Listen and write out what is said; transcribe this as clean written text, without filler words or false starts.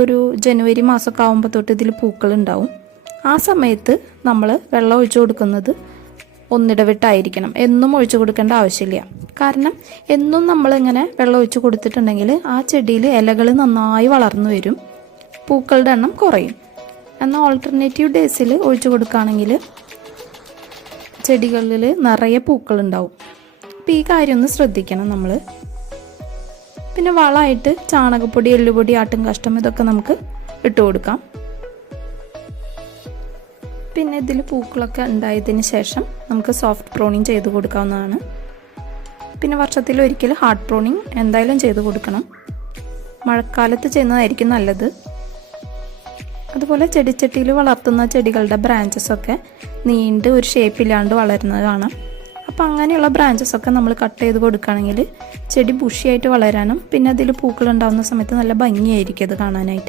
ഒരു ജനുവരി മാസമൊക്കെ ആകുമ്പോൾ തൊട്ട് ഇതിൽ പൂക്കളുണ്ടാവും. ആ സമയത്ത് നമ്മൾ വെള്ളം ഒഴിച്ചു കൊടുക്കുന്നത് ഒന്നിടവിട്ടായിരിക്കണം. എന്നും ഒഴിച്ചു കൊടുക്കേണ്ട ആവശ്യമില്ല. കാരണം എന്നും നമ്മളിങ്ങനെ വെള്ളം ഒഴിച്ചു കൊടുത്തിട്ടുണ്ടെങ്കിൽ ആ ചെടിയിൽ ഇലകൾ നന്നായി വളർന്നു വരും, പൂക്കളുടെ എണ്ണം കുറയും. എന്നാൽ ഓൾട്ടർനേറ്റീവ് ഡേയ്സിൽ ഒഴിച്ചു കൊടുക്കുകയാണെങ്കിൽ ചെടികളിൽ നിറയെ പൂക്കളുണ്ടാവും. അപ്പോൾ ഈ കാര്യം ഒന്ന് ശ്രദ്ധിക്കണം നമ്മൾ. പിന്നെ വളമായിട്ട് ചാണകപ്പൊടി, എല്ലുപൊടി, ആട്ടും കാഷ്ടം ഇതൊക്കെ നമുക്ക് ഇട്ട് കൊടുക്കാം. പിന്നെ ഇതിൽ പൂക്കളൊക്കെ ഉണ്ടായതിന് ശേഷം നമുക്ക് സോഫ്റ്റ് പ്രോണിങ് ചെയ്ത് കൊടുക്കാവുന്നതാണ്. പിന്നെ വർഷത്തിൽ ഒരിക്കൽ ഹാർഡ് പ്രോണിങ് എന്തായാലും ചെയ്ത് കൊടുക്കണം. മഴക്കാലത്ത് ചെയ്യുന്നതായിരിക്കും നല്ലത്. അതുപോലെ ചെടിച്ചട്ടിയിൽ വളർത്തുന്ന ചെടികളുടെ ബ്രാഞ്ചസൊക്കെ നീണ്ട് ഒരു ഷേപ്പില്ലാണ്ട് വളരുന്നത് കാണാം. അപ്പോൾ അങ്ങനെയുള്ള ബ്രാഞ്ചസൊക്കെ നമ്മൾ കട്ട് ചെയ്ത് കൊടുക്കുകയാണെങ്കിൽ ചെടി ബുഷിയായിട്ട് വളരാനും പിന്നെ അതിൽ പൂക്കളുണ്ടാകുന്ന സമയത്ത് നല്ല ഭംഗിയായിരിക്കും അത് കാണാനായിട്ട്.